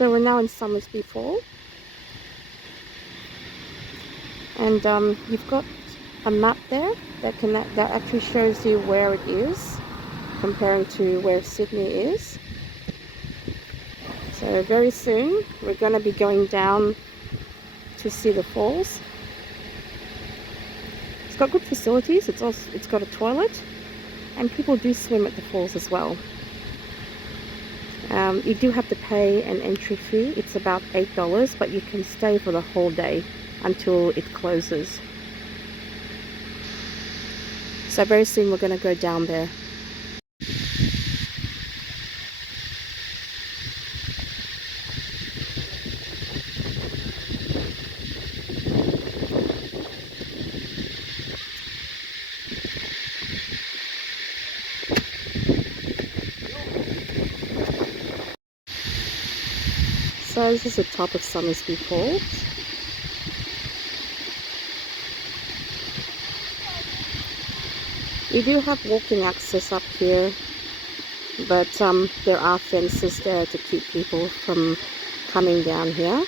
So we're now in Somersby Falls, and you've got a map there that actually shows you where it is, comparing to where Sydney is. So very soon we're going to be going down to see the falls. It's got good facilities. It's got a toilet, and people do swim at the falls as well. You do have to pay an entry fee. It's about $8, but you can stay for the whole day until it closes. So very soon we're going to go down there. So this is the top of Somersby Falls. We do have walking access up here, but there are fences there to keep people from coming down here.